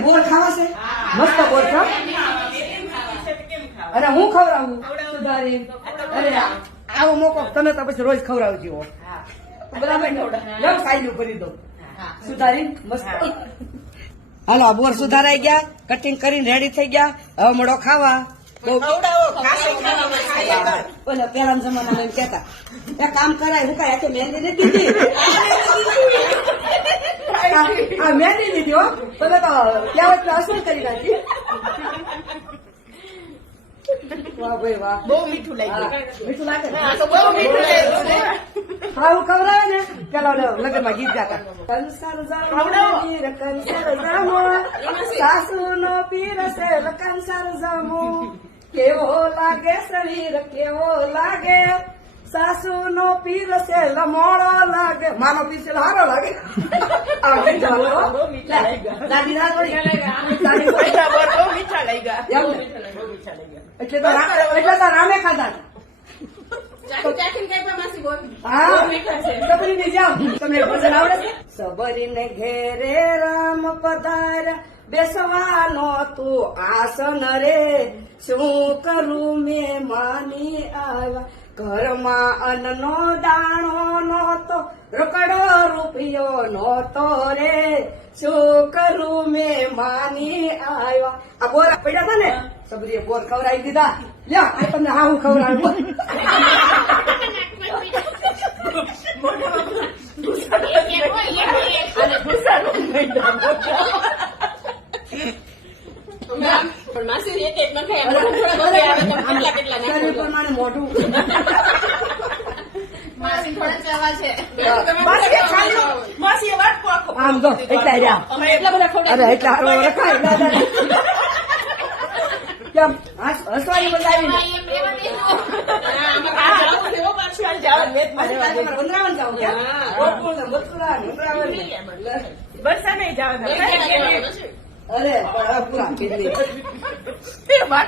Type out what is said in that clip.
બોર ખાવા છે મસ્ત બોર ખા અરે હું ખવડાવું સુધારી અરે આવો મોકો તમે તો પછી રોજ ખવડાવજો બરાબર લવ સાઈડ કરી દો સુધારી મસ્ત હાલો બોર સુધારાઈ ગયા કટિંગ કરીને રેડી થઈ ગયા હવે મળો ખાવા પેલા જમાના કેતા એ કામ કરાય હું કઈ મહેંદી નથી દીધી આ મહેંદી દીધી હો તમે તો ત્યાં અસર કરી નાખી વાહ ભાઈ વાહ બહુ મીઠું લાગ્યું મીઠું લાગે બહુ મીઠું લાગ્યું હા હું ખવડાવે ને પેલા લગ્નમાં ગીત ગાતા સાસુ નો પીરસે કંસાર જામો કેવો લાગે શરીર કેવો લાગે સાસુ નો પીરસે લમોળો લાગે માનો પીરસે હારો લાગે દાદી ના બહુ મીઠા લાગ્યા એટલે તો રામે ખાધા સબરીને જાઓ તમને ભજન આવડે છે સબરીને ઘેરે રામ પધાર બેસવાનો તું આસન રે શું કરું મેં માની આવ્યા ઘરમાં અન્નનો દાણો નહોતો રોકડો રૂપિયો નહોતો રે શું કરું મેં માની આવ્યા આ બોર પડ્યા હતા ને સબરીએ બોર ખવડાવી દીધા લ્યો આ તમને હા હું ખવડાવું પ્રમાણે મોઢું આમ તો એટલા રહ્યા અરે એટલા રખાય કેમ હસવાની મજા આવી અરે પૂરા